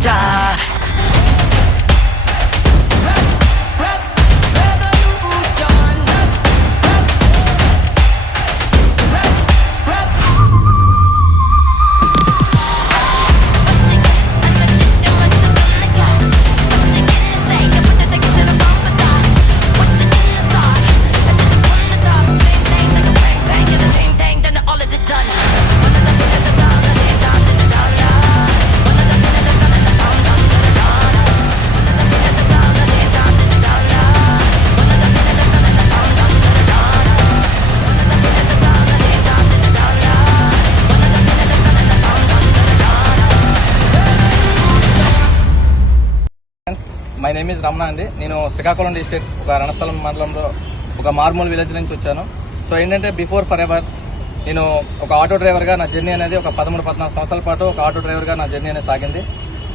जा my name is Ramana అండి. నేను శ్రీకాకుళం డిస్ట్రిక్ట్ ఒక రణస్థలం మండలంలో ఒక మార్మూల్ విలేజ్ నుంచి వచ్చాను. సో ఏంటంటే బిఫోర్ ఫర్ ఎవర్ నేను ఒక ఆటో డ్రైవర్గా నా జర్నీ అనేది ఒక 13-14 సంవత్సరాల పాటు ఒక ఆటో డ్రైవర్గా నా జర్నీ అనేది సాగింది.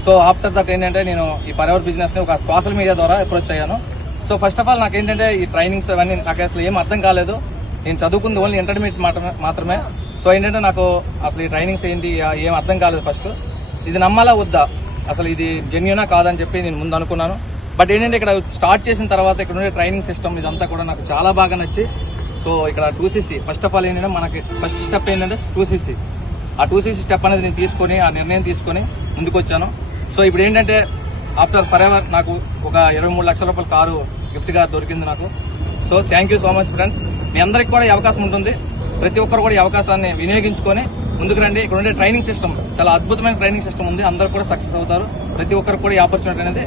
సో ఆఫ్టర్ దట్ ఏంటంటే నేను ఈ ఫర్ ఎవర్ బిజినెస్ని ఒక సోషల్ మీడియా ద్వారా అప్రోచ్ అయ్యాను. సో ఫస్ట్ ఆఫ్ ఆల్ నాకు ఏంటంటే ఈ ట్రైనింగ్స్ అవన్నీ నాకు అసలు ఏం అర్థం కాలేదు. నేను చదువుకుంది ఓన్లీ ఇంటర్మీడియట్ మాత్రమే. సో ఏంటంటే నాకు అసలు ఈ ట్రైనింగ్స్ ఏంటి ఏం అర్థం కాలేదు. ఫస్ట్ ఇది నమ్మాలా వద్దా, అసలు ఇది జెన్యూనా కాదని చెప్పి నేను ముందు అనుకున్నాను. బట్ ఏంటంటే ఇక్కడ స్టార్ట్ చేసిన తర్వాత ఇక్కడ ఉండే ట్రైనింగ్ సిస్టమ్ ఇదంతా కూడా నాకు చాలా బాగా నచ్చి, సో ఇక్కడ 2cc ఫస్ట్ ఆఫ్ ఆల్ ఏంటంటే మనకి ఫస్ట్ స్టెప్ ఏంటంటే 2cc. ఆ 2cc స్టెప్ అనేది నేను తీసుకొని ఆ నిర్ణయం తీసుకొని ముందుకు వచ్చాను. సో ఇప్పుడు ఏంటంటే ఆఫ్టర్ ఫర్ ఎవర్ నాకు ఒక 23 లక్షల రూపాయల కారు గిఫ్ట్గా దొరికింది నాకు. So thank you so much friends. మీ అందరికి కూడా ఈ అవకాశం ఉంటుంది. ప్రతి ఒక్కరు కూడా ఈ అవకాశాన్ని వినియోగించుకొని ముందుకు రండి. ఇక్కడ ఉండే ట్రైనింగ్ సిస్టమ్ చాలా అద్భుతమైన ట్రైనింగ్ సిస్టమ్ ఉంది. అందరూ కూడా సక్సెస్ అవుతారు. ప్రతి ఒక్కరు కూడా ఈ ఆపర్చునిటీ అనేది